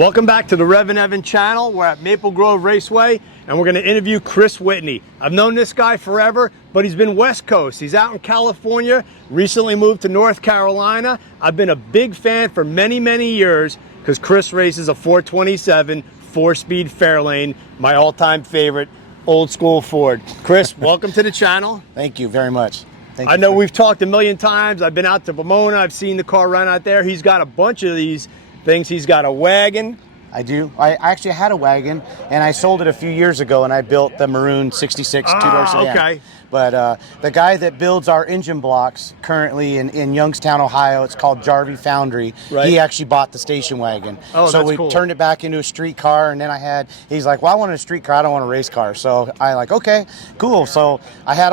Welcome back to the Revan Evan channel. We're at Maple Grove Raceway and we're going to interview Chris Whitney. I've known this guy forever, but he's been West Coast. He's out in California, recently moved to North Carolina. I've been a big fan for many, many years because Chris races a 427 4-speed Fairlane, my all-time favorite old school Ford. Chris, welcome to the channel. Thank you very much. I know we've talked a million times. I've been out to Pomona. I've seen the car run out there. He's got a bunch of these things. He's got a wagon. I do. I actually had a wagon, and I sold it a few years ago, and I built the maroon 66 two-door sedan. Okay. But the guy that builds our engine blocks currently in Youngstown, Ohio, it's called Jarvie Foundry. Right. He actually bought the station wagon. Oh, so that's we cool. turned it back into a street car, and then he's like, well, I want a street car. I don't want a race car. So I like, okay, cool. So I had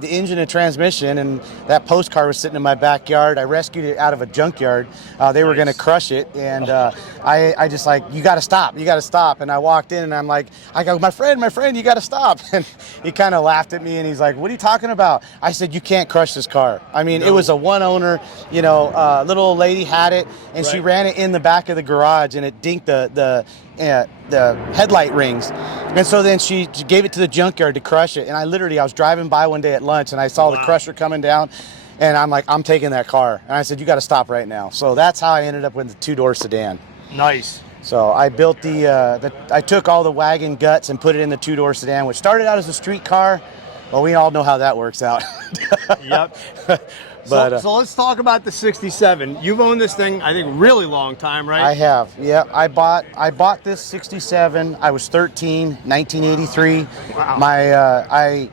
the engine and transmission, and that post car was sitting in my backyard. I rescued it out of a junkyard. They were going to crush it, and I just like, you got to stop. You got to stop. And I walked in, and I go, my friend, you got to stop. And he kind of laughed at me, and he's like, what are you talking about? I said, you can't crush this car. I mean, It was a one owner, little old lady had it, and she ran it in the back of the garage, and it dinked the headlight rings. And so then she gave it to the junkyard to crush it. And I was driving by one day at lunch, and I saw the crusher coming down, and I'm like, I'm taking that car. And I said, you got to stop right now. So that's how I ended up with the two-door sedan. Nice. So I built I took all the wagon guts and put it in the two-door sedan, which started out as a street car. Well, we all know how that works out. Yep. But, so let's talk about the 67. You've owned this thing, I think, really long time, right? I have. Yeah, I bought this 67. I was 13, 1983. Wow.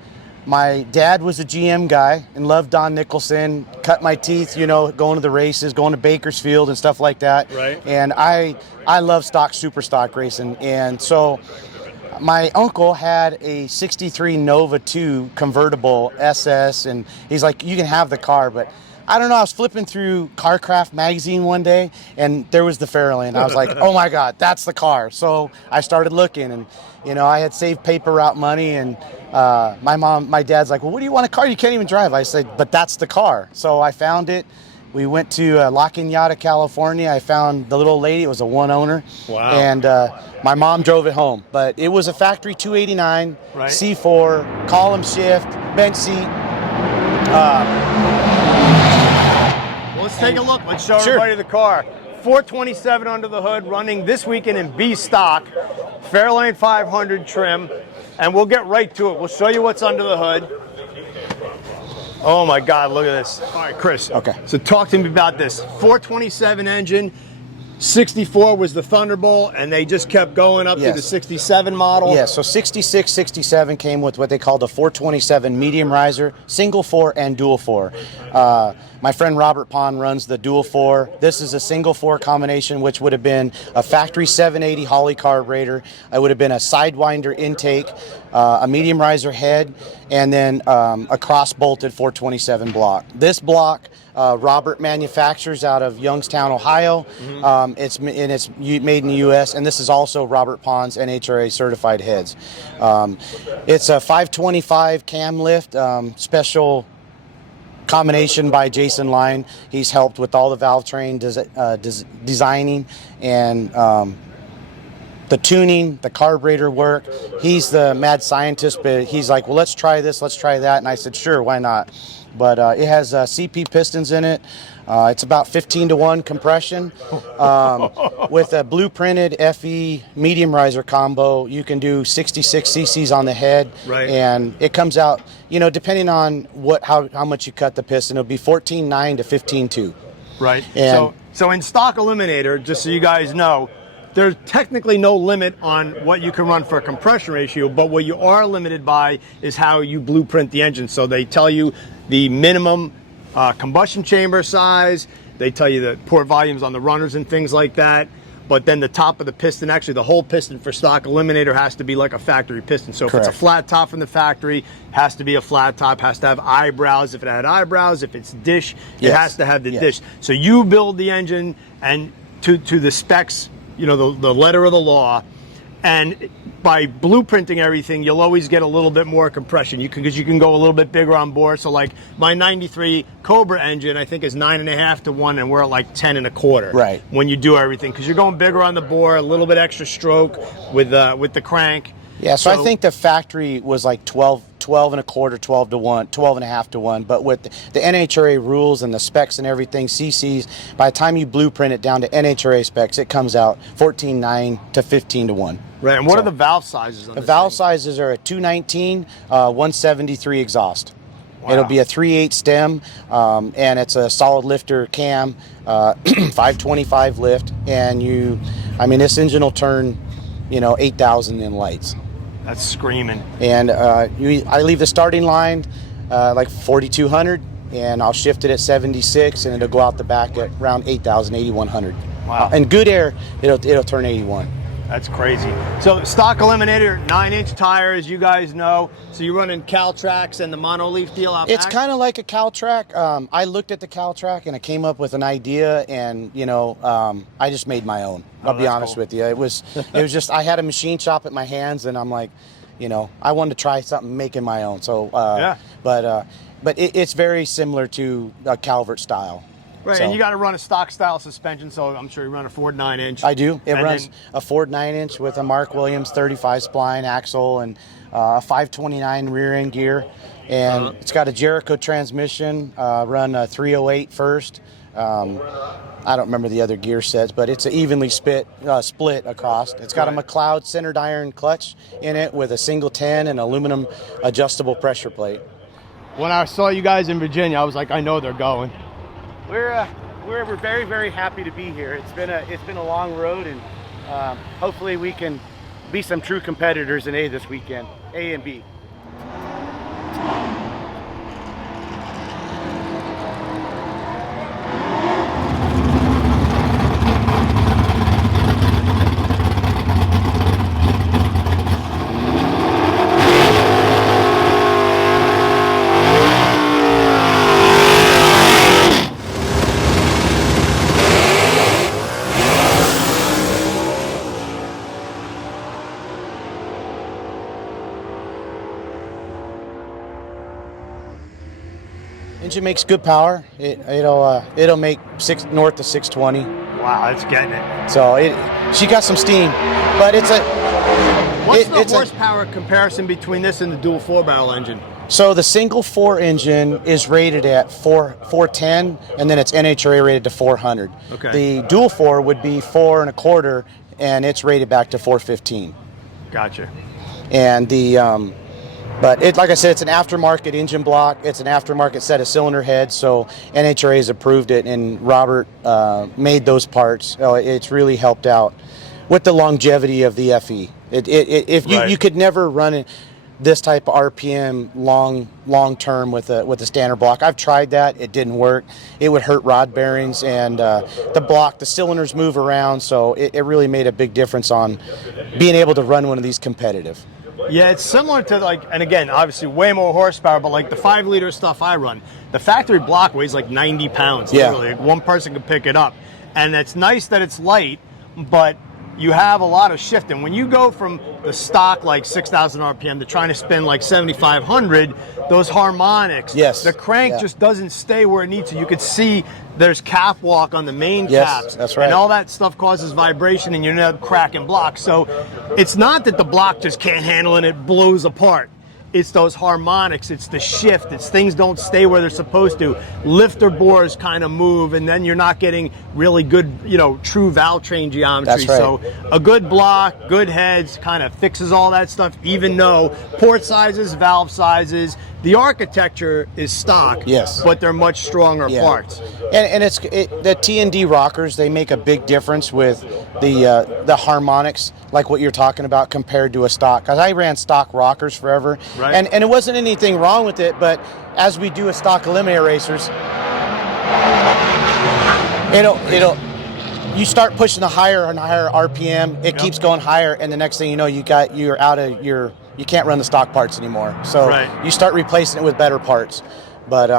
My dad was a GM guy and loved Don Nicholson. Cut my teeth, going to the races, going to Bakersfield and stuff like that. Right. And I love super stock racing, and so my uncle had a 63 Nova 2 convertible SS, and he's like, you can have the car, but I don't know, I was flipping through CarCraft magazine one day, and there was the Fairlane. I was like, oh my God, that's the car. So I started looking, and I had saved paper route money, and my dad's like, well, what do you want a car? You can't even drive. I said, but that's the car. So I found it. We went to La Cañada, California. I found the little lady. It was a one owner. Wow. And my mom drove it home. But it was a factory 289, right. C4, column shift, bench seat. Well, let's take a look. Let's show everybody the car. 427 under the hood, running this weekend in B stock, Fairlane 500 trim, and we'll get right to it. We'll show you what's under the hood. Oh my God, look at this. All right, Chris. Okay. So talk to me about this. 427 engine, 64 was the Thunderbolt, and they just kept going up to the 67 model. Yeah, so 66, 67 came with what they called the 427 medium riser, single 4 and dual 4. My friend Robert Pond runs the dual 4. This is a single 4 combination, which would have been a factory 780 Holly carburetor. It would have been a Sidewinder intake, a medium riser head, and then a cross-bolted 427 block. This block, Robert manufactures out of Youngstown, Ohio. Mm-hmm. It's made in the U.S., and this is also Robert Pond's NHRA certified heads. It's a 525 cam lift, special combination by Jason Line. He's helped with all the valve train designing and the tuning, the carburetor work. He's the mad scientist, but he's like, well, let's try this, let's try that. And I said, sure, why not? But it has CP pistons in it. It's about 15-to-1 compression. With a blueprinted FE medium riser combo, you can do 66 cc's on the head. Right. And it comes out, depending on how much you cut the piston, it'll be 14.9 to 15.2. Right. And so in Stock Eliminator, just so you guys know, there's technically no limit on what you can run for a compression ratio, but what you are limited by is how you blueprint the engine. So they tell you the minimum combustion chamber size, they tell you the port volumes on the runners and things like that, but then the top of the piston, actually the whole piston for Stock Eliminator has to be like a factory piston. So if it's a flat top from the factory, has to be a flat top, has to have eyebrows. If it had eyebrows, if it's dish, it has to have the dish. So you build the engine and to the specs, the letter of the law, And by blueprinting everything, you'll always get a little bit more compression. Because you can go a little bit bigger on bore. So like my 93 Cobra engine, I think is 9.5 to 1, and we're at like 10 1/4. Right. When you do everything, because you're going bigger on the bore, a little bit extra stroke with the crank. Yeah, so I think the factory was like 12 1/4, 12 to 1, 12.5 to 1. But with the NHRA rules and the specs and everything, CCs, by the time you blueprint it down to NHRA specs, it comes out 14.9 to 15 to 1. Right, and what are the valve sizes on The this valve thing? sizes are a 219, 173 exhaust. Wow. It'll be a 3/8 stem, and it's a solid lifter cam, 525 lift, and this engine will turn, 8,000 in lights. That's screaming. And I leave the starting line like 4,200, and I'll shift it at 76, and it'll go out the back at around 8,000, 8,100. Wow. And good air, it'll turn 81. That's crazy. So Stock Eliminator, 9-inch tires, you guys know. So you're running Caltrax and the monoleaf deal out It's back? kind of like a Caltrac. I looked at the Caltrac and I came up with an idea, and I just made my own. I'll be honest with you. It was just, I had a machine shop at my hands, and I'm like, I wanted to try something making my own. So yeah. But it's very similar to a Calvert style. Right, So, and you got to run a stock style suspension, so I'm sure you run a Ford 9-inch. I do. It And runs then- a Ford 9-inch with a Mark Williams 35 spline axle and a 529 rear end gear. And it's got a Jericho transmission, run a 308 first. I don't remember the other gear sets, but it's an evenly split across. It's got a McLeod centered iron clutch in it with a single 10 and aluminum adjustable pressure plate. When I saw you guys in Virginia, I was like, I know they're going. We're very, very happy to be here. It's been a long road, and hopefully we can be some true competitors in A this weekend, A and B. Engine makes good power. It'll make north of 620. Wow, that's getting it. So she got some steam, but it's a. What's the horsepower comparison between this and the dual 4-barrel engine? So the single 4 engine is rated at 410, and then it's NHRA rated to 400. Okay. The dual 4 would be 4 1/4, and it's rated back to 415. Gotcha. And but like I said, it's an aftermarket engine block. It's an aftermarket set of cylinder heads. So NHRA has approved it, and Robert made those parts. It's really helped out with the longevity of the FE. You could never run this type of RPM long term with a standard block. I've tried that; it didn't work. It would hurt rod bearings, and the cylinders move around. So it really made a big difference on being able to run one of these competitive. Yeah, it's similar to and again, obviously way more horsepower, but like the 5-liter stuff I run, the factory block weighs like 90 pounds, literally. Like one person can pick it up. And it's nice that it's light, but you have a lot of shifting. When you go from the stock like 6,000 RPM to trying to spin like 7,500, those harmonics, the crank just doesn't stay where it needs to. You could see there's cap walk on the main caps. That's right. And all that stuff causes vibration, and you end up cracking blocks. So it's not that the block just can't handle it and it blows apart. It's those harmonics, it's the shift, it's things don't stay where they're supposed to. Lifter bores kind of move, and then you're not getting really good, true valve train geometry. That's right. So a good block, good heads kind of fixes all that stuff, even though port sizes, valve sizes, the architecture is stock, but they're much stronger parts. And the T&D rockers, they make a big difference with the harmonics, like what you're talking about, compared to a stock. Because I ran stock rockers forever, and it wasn't anything wrong with it, but as we do a Stock Eliminator racers, you start pushing the higher and higher RPM, it keeps going higher, and the next thing you know, you can't run the stock parts anymore. So you start replacing it with better parts. But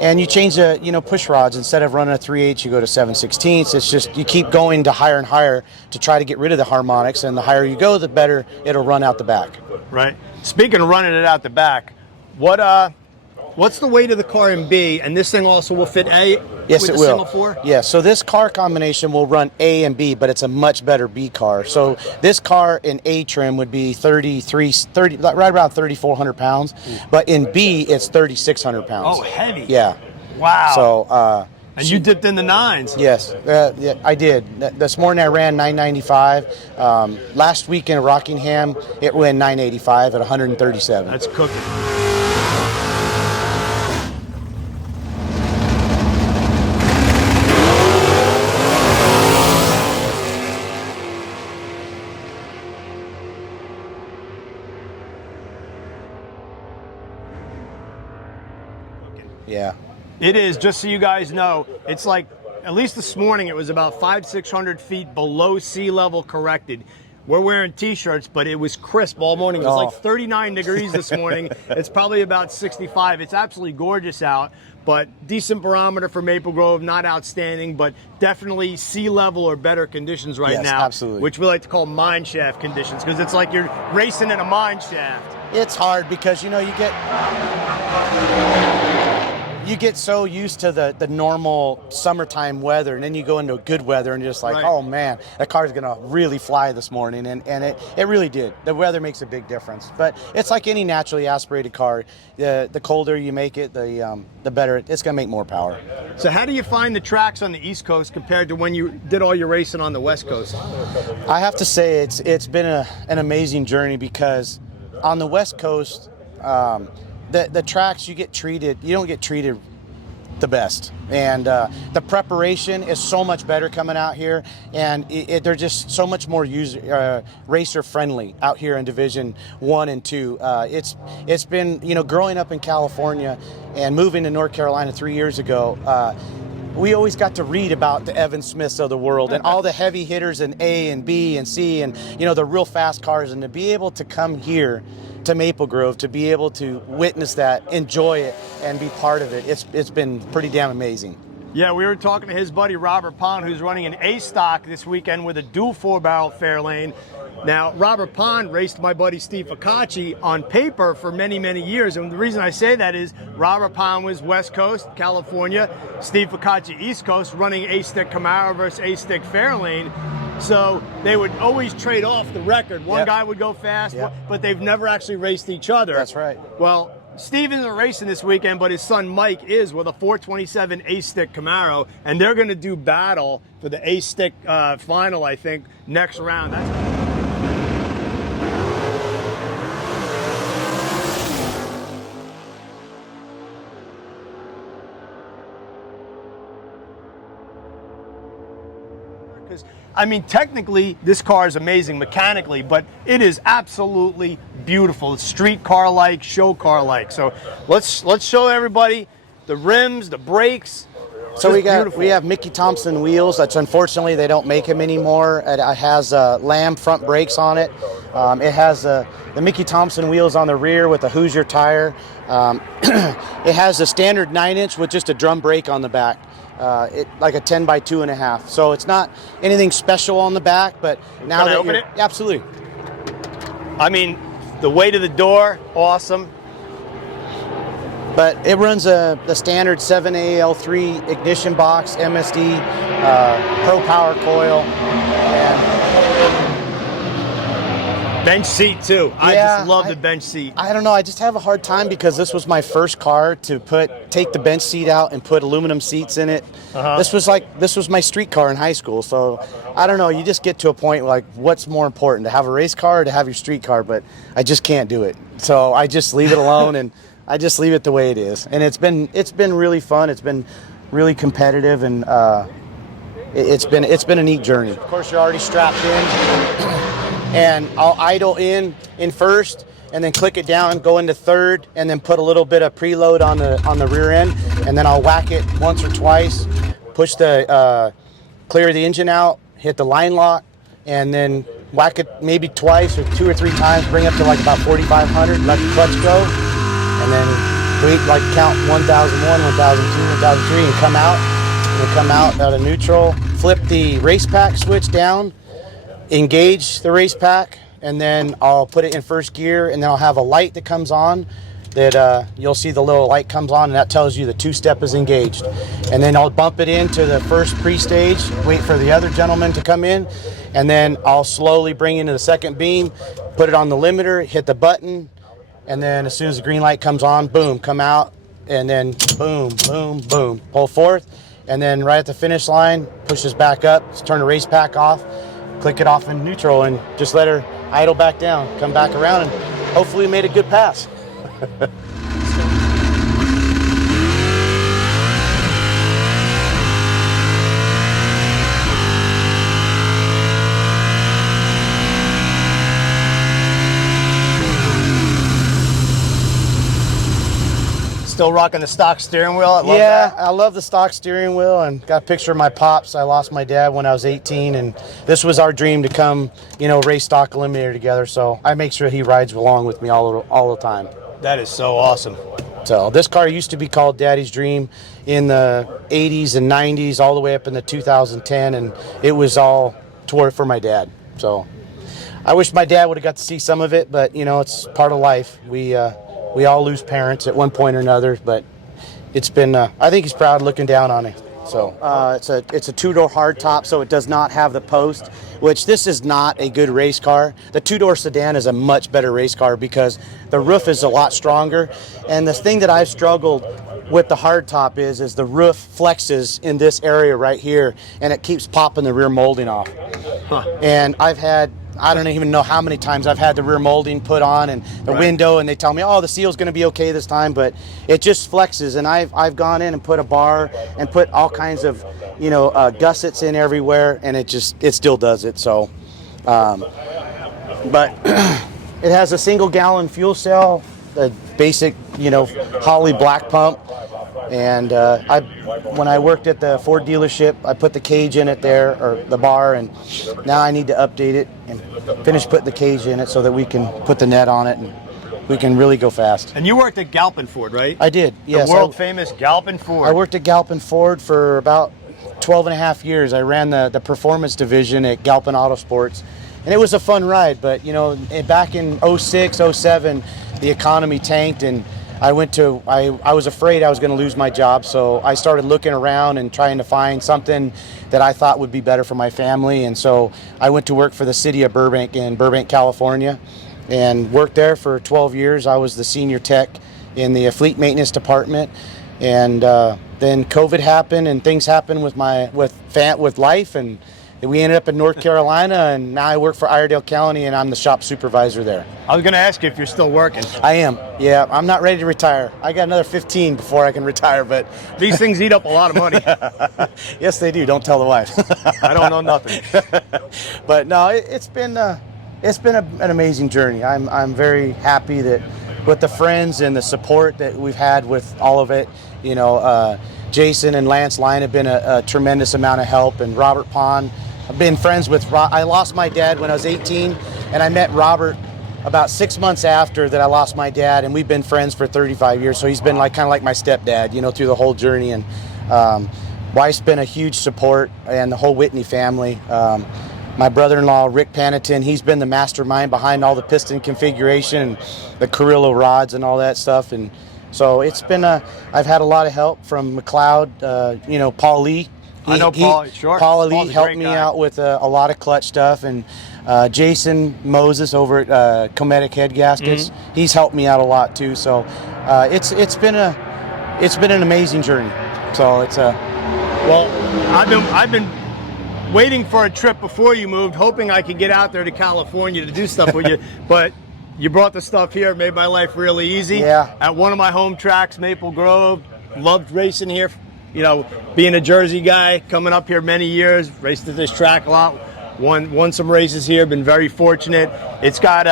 and you change the push rods. Instead of running a 3/8, you go to 7/16. It's just you keep going to higher and higher to try to get rid of the harmonics, and the higher you go, the better it'll run out the back. Right. Speaking of running it out the back, what's the weight of the car in B? And this thing also will fit A? Yes, with it the will. single 4? Yeah, so this car combination will run A and B, but it's a much better B car. So this car in A trim would be 30, right around 3,400 pounds, but in B it's 3,600 pounds. Oh, heavy. Yeah. Wow. So. And you dipped in the 9s. Yes, yeah, I did. This morning I ran 995. Last week in Rockingham, it went 985 at 137. That's cooking. Yeah. It is, just so you guys know, it's like, at least this morning, it was about 500-600 feet below sea level corrected. We're wearing t-shirts, but it was crisp all morning. It was like 39 degrees this morning. It's probably about 65. It's absolutely gorgeous out, but decent barometer for Maple Grove, not outstanding, but definitely sea level or better conditions right now. Absolutely. Which we like to call mine shaft conditions, because it's like you're racing in a mine shaft. It's hard because, you get so used to the normal summertime weather, and then you go into good weather and you're just like, Right. Oh man, that car's gonna really fly this morning, and it really did. The weather makes a big difference, but it's like any naturally aspirated car. The colder you make it, the better it's gonna make more power. So how do you find the tracks on the East Coast compared to when you did all your racing on the West Coast? I have to say it's been an amazing journey, because on the West Coast, the tracks you don't get treated the best, and the preparation is so much better coming out here, and they're just so much more racer friendly out here in Division 1 and 2. It's been, growing up in California and moving to North Carolina 3 years ago, we always got to read about the Evan Smiths of the world and all the heavy hitters in A and B and C, and the real fast cars, and to be able to come here to Maple Grove, to be able to witness that, enjoy it, and be part of it, it's been pretty damn amazing. Yeah, we were talking to his buddy Robert Pond, who's running an A stock this weekend with a dual 4-barrel Fairlane. Now, Robert Pond raced my buddy Steve Ficacci on paper for many, many years. And the reason I say that is Robert Pond was West Coast, California. Steve Ficacci, East Coast, running A-stick Camaro versus A-stick Fairlane. So they would always trade off the record. One guy would go fast, but they've never actually raced each other. That's right. Well, Steve isn't racing this weekend, but his son Mike is with a 427 A-stick Camaro, and they're going to do battle for the A-stick final, I think, next round. I mean, technically, this car is amazing mechanically, but it is absolutely beautiful. It's street car-like, show car-like. So let's show everybody the rims, the brakes. So we have Mickey Thompson wheels. That's unfortunately they don't make them anymore. It has Lamb front brakes on it. It has the Mickey Thompson wheels on the rear with a Hoosier tire. It has the standard 9-inch with just a drum brake on the back. Like a 10 by 2.5. So it's not anything special on the back, but now Can I open it? Absolutely. I mean, the weight of the door, awesome. But it runs the standard 7A L3 ignition box, MSD, Pro Power coil, and bench seat too. I just love the bench seat. I don't know. I just have a hard time because this was my first car to take the bench seat out and put aluminum seats in it. This was my street car in high school. So I don't know. You just get to a point like, what's more important, to have a race car or to have your street car? But I just can't do it. So I just leave it alone and I just leave it the way it is. And it's been really fun. It's been really competitive, and it's been a neat journey. Of course, you're already strapped in. And I'll idle in first, and then click it down, go into third, and then put a little bit of preload on the rear end, and then I'll whack it once or twice, push the clear the engine out, hit the line lock, and then whack it maybe twice or 2 or 3 times, bring it up to like about 4,500, let the clutch go, and then wait, like count 1001, 1002, 1003, and come out. And come out of neutral, flip the race pack switch down, engage the race pack, and then I'll put it in first gear, and then I'll have a light that comes on that you'll see the little light comes on, and that tells you the two-step is engaged. And then I'll bump it into the first pre-stage, wait for the other gentleman to come in, and then I'll slowly bring into the second beam, put it on the limiter, hit the button, and then as soon as the green light comes on, boom, come out, and then boom, boom, boom, pull forth, and then right at the finish line, pushes back up, turn the race pack off, click it off in neutral, and just let her idle back down, come back around, and hopefully made a good pass. Still rocking the stock steering wheel? I love Yeah, that. I love the stock steering wheel, and got a picture of my pops. I lost my dad when I was 18, and this was our dream to come, race Stock Eliminator together. So I make sure he rides along with me all the time. That is so awesome. So this car used to be called Daddy's Dream in the 80s and 90s, all the way up in the 2010, and it was all for my dad. So I wish my dad would have got to see some of it, but it's part of life. We all lose parents at one point or another, but it's been, I think he's proud looking down on it. So it's a two-door hardtop, so it does not have the post, which this is not a good race car. The two-door sedan is a much better race car because the roof is a lot stronger. And the thing that I've struggled with the hardtop is the roof flexes in this area right here, and it keeps popping the rear molding off. And I don't even know how many times I've had the rear molding put on and the window, and they tell me, oh, the seal's going to be okay this time, but it just flexes. And I've gone in and put a bar and put all kinds of, gussets in everywhere, and it still does it. So, but it has a single gallon fuel cell, a basic, Holley black pump. And when I worked at the Ford dealership, I put the cage in it there, or the bar, and now I need to update it and finish putting the cage in it so that we can put the net on it and we can really go fast. And you worked at Galpin Ford, right? I did, yes. The world famous Galpin Ford. I worked at Galpin Ford for about 12 and a half years. I ran the performance division at Galpin Autosports, and it was a fun ride, but back in 06, 07, the economy tanked, and I was afraid I was going to lose my job, so I started looking around and trying to find something that I thought would be better for my family. And so I went to work for the city of Burbank in Burbank, California, and worked there for 12 years. I was the senior tech in the fleet maintenance department, and then COVID happened and things happened with life, and we ended up in North Carolina, and now I work for Iredell County, and I'm the shop supervisor there. I was going to ask you if you're still working. I am, yeah. I'm not ready to retire. I got another 15 before I can retire, but These things eat up a lot of money. yes, they do. Don't tell the wife. I don't know nothing. But no, it's been an amazing journey. I'm very happy that with the friends and the support that we've had with all of it. Jason and Lance Line have been a tremendous amount of help, and Robert Pond. I've been friends with I lost my dad when I was 18, and I met Robert about 6 months after that I lost my dad, and we've been friends for 35 years. So he's been kind of like my stepdad, through the whole journey. And wife's been a huge support, and the whole Whitney family. My brother-in-law, Rick Paniton, he's been the mastermind behind all the piston configuration, and the Carrillo rods and all that stuff. And so it's been I've had a lot of help from McLeod, Paul Lee. I know Paul, sure. Paul Lee helped me out with a lot of clutch stuff, and Jason Moses over at Cometic Head Gaskets, he's helped me out a lot too. So it's been an amazing journey. So it's well, I've been waiting for a trip before you moved, hoping I could get out there to California to do stuff with you, but you brought the stuff here. It made my life really easy. Yeah. At one of my home tracks, Maple Grove, loved racing here. Being a Jersey guy, coming up here many years, raced at this track a lot, won some races here, been very fortunate. It's got,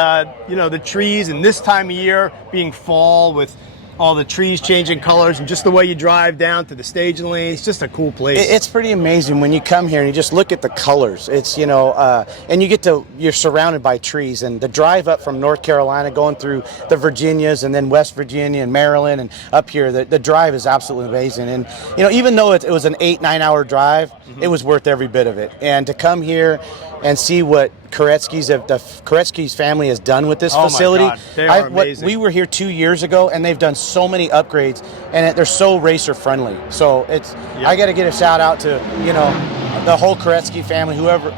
the trees, and this time of year, being fall with, all the trees changing colors, and just the way you drive down to the staging lane. It's just a cool place. It's pretty amazing when you come here and you just look at the colors. It's, you know, and you're surrounded by trees, and the drive up from North Carolina going through the Virginias and then West Virginia and Maryland and up here, the drive is absolutely amazing. And, you know, even though it was an 8-9 hour drive, it was worth every bit of it. And to come here and see what the Koretsky's family has done with this facility. My God. They are amazing. We were here 2 years ago, and they've done so many upgrades, and they're so racer friendly. So I got to get a shout out to, you know, the whole Koretsky family. Whoever,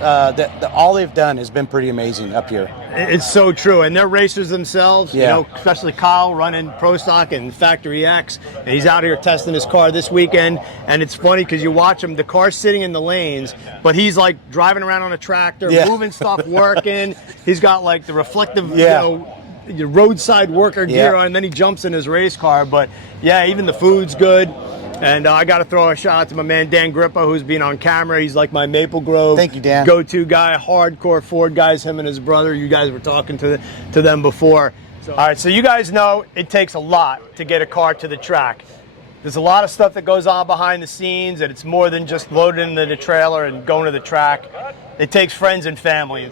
all they've done has been pretty amazing up here. It's so true, and they're racers themselves. Yeah. You know, especially Kyle running Pro Stock and Factory X, and he's out here testing his car this weekend. And it's funny because you watch him; the car's sitting in the lanes, but he's like driving around on a tractor, moving stuff, working. He's got like the reflective, you know, your roadside worker gear on, and then he jumps in his race car. But yeah, even the food's good. And I got to throw a shout out to my man Dan Grippa, who's been on camera. He's like my Maple Grove Thank you, Dan. go-to guy, hardcore Ford guys, him and his brother. You guys were talking to them before. All right, so you guys know it takes a lot to get a car to the track. There's a lot of stuff that goes on behind the scenes, and it's more than just loading into the trailer and going to the track. It takes friends and family.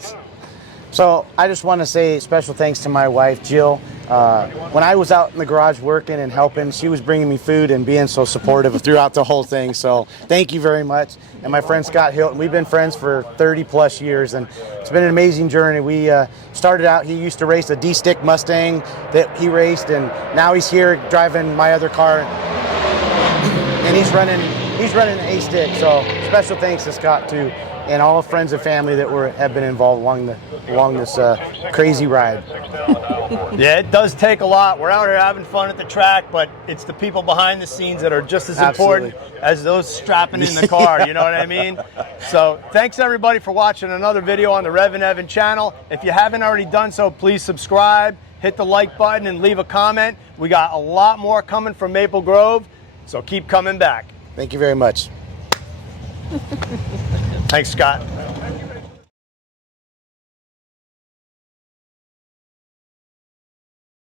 So I just want to say special thanks to my wife, Jill. When I was out in the garage working and helping, she was bringing me food and being so supportive throughout the whole thing. So thank you very much. And my friend Scott Hilton, we've been friends for 30 plus years, and it's been an amazing journey. We started out, he used to race a D-stick Mustang that he raced, and now he's here driving my other car, and he's running an A-stick. So special thanks to Scott too, and all the friends and family that have been involved along this crazy ride. Yeah, it does take a lot. We're out here having fun at the track, but it's the people behind the scenes that are just as important as those strapping in the car, you know what I mean? So thanks everybody for watching another video on the Revan Evan channel. If you haven't already done so, please subscribe, hit the like button, and leave a comment. We got a lot more coming from Maple Grove, so keep coming back. Thank you very much. Thanks, Scott.